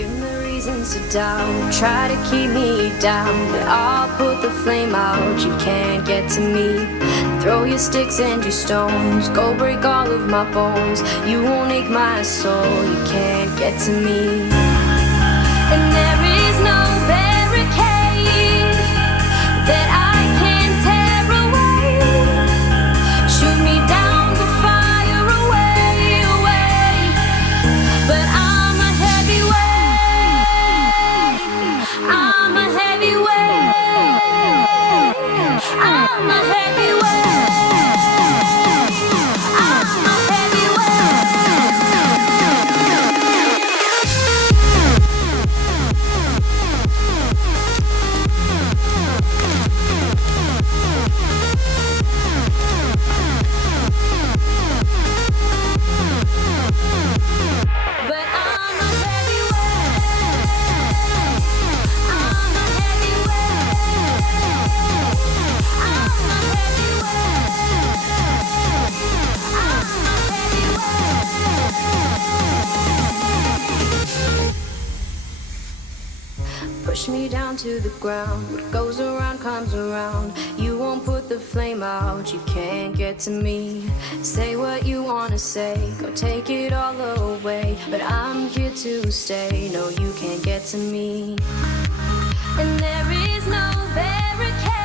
Give me reasons to doubt, try to keep me down, but I'll put the flame out, you can't get to me. Throw your sticks and your stones, go break all of my bones. You won't ache my soul, you can't get to me. And there is no barricade that I can tear away. Shoot me down to fire away, away. But I'm a heavyweight, I'm a heavyweight, I'm a heavyweight. Push me down to the ground, what goes around comes around. You won't put the flame out, you can't get to me. Say what you wanna say, go take it all away, but I'm here to stay, no you can't get to me. And there is no barricade